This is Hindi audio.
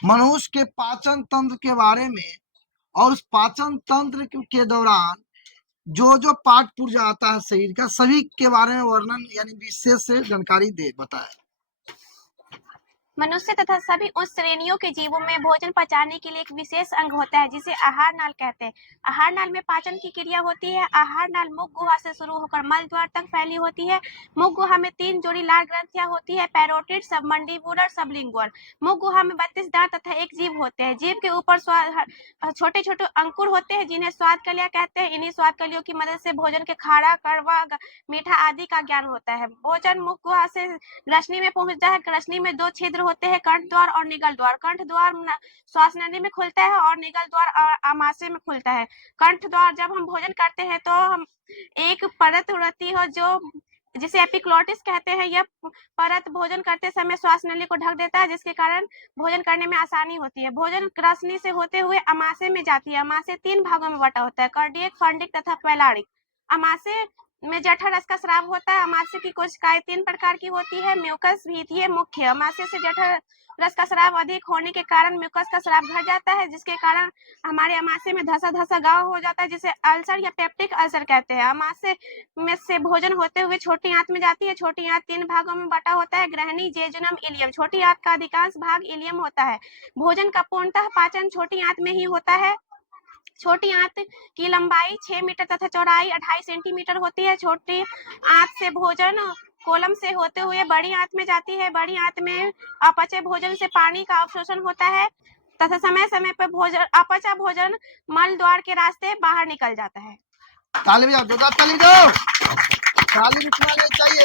मनुष्य के पाचन तंत्र के बारे में और उस पाचन तंत्र के दौरान जो जो पार्ट पुर्जा आता है शरीर का, सभी के बारे में वर्णन यानी विशेष से जानकारी दे बताए। मनुष्य तथा सभी उस श्रेणियों के जीवों में भोजन पचाने के लिए एक विशेष अंग होता है जिसे आहार नाल कहते हैं। आहार नाल में पाचन की क्रिया होती है। आहार नाल मुख गुहा से शुरू होकर मल द्वार तक फैली होती है। मुख गुहा में 3 जोड़ी लाल ग्रंथियां होती है, पैरोटिड, सबमंडिबुलर, सबलिंगुअल। मुख गुहा में 32 दांत तथा एक जीभ होते हैं। जीभ के ऊपर छोटे छोटे अंकुर होते हैं जिन्हें स्वाद कलियां कहते हैं। इन्हीं स्वाद कलियों की मदद से भोजन के खारा, कड़वा, मीठा आदि का ज्ञान होता है। भोजन मुख गुहा से ग्रसनी में पहुंचता है। ग्रसनी में 2 छिद्र होते हैं, कंठ द्वार और निगल द्वार। कंठ द्वार श्वास नली में खुलता है और निगल द्वार आमाशय में खुलता है। कंठ द्वार जब हम भोजन करते हैं तो हम एक परत रहती है जो जिसे एपिग्लॉटिस कहते हैं। यह परत भोजन करते समय श्वास नली को ढक देता है जिसके कारण भोजन करने में आसानी होती है। भोजन ग्रसनी से होते हुए आमाशय में जाती है। आमाशय 3 भागों में बटा होता है, कार्डियक, फंडिक तथा पैलाड़िक। आमाशय में जठर रस का स्राव होता है। आमाशय की कोशिकाएं 3 प्रकार की होती है, म्यूकस, भीतिये, मुख्य। आमाशय से जठर रस का स्राव अधिक होने के कारण म्यूकस का स्राव घट जाता है जिसके कारण हमारे आमाशय में धसा धसा घाव हो जाता है जिसे अल्सर या पेप्टिक अल्सर कहते हैं। आमाशय में से भोजन होते हुए छोटी आंत में जाती है। छोटी आंत 3 भागों में बटा होता है, ग्रहणी, जेजुनम, इलियम। छोटी आंत का अधिकांश भाग इलियम होता है। भोजन का पूर्णतः पाचन छोटी आंत में ही होता है। छोटी आंत की लंबाई 6 मीटर तथा चौड़ाई 2.5 सेंटीमीटर होती है। छोटी आंत से भोजन कोलम से होते हुए बड़ी आंत में जाती है। बड़ी आंत में अपचे भोजन से पानी का अवशोषण होता है तथा समय समय पर अपचा भोजन मल द्वार के रास्ते बाहर निकल जाता है। ताली बजाओ, जोरदार ताली दो। ताली रुकना नहीं चाहिए।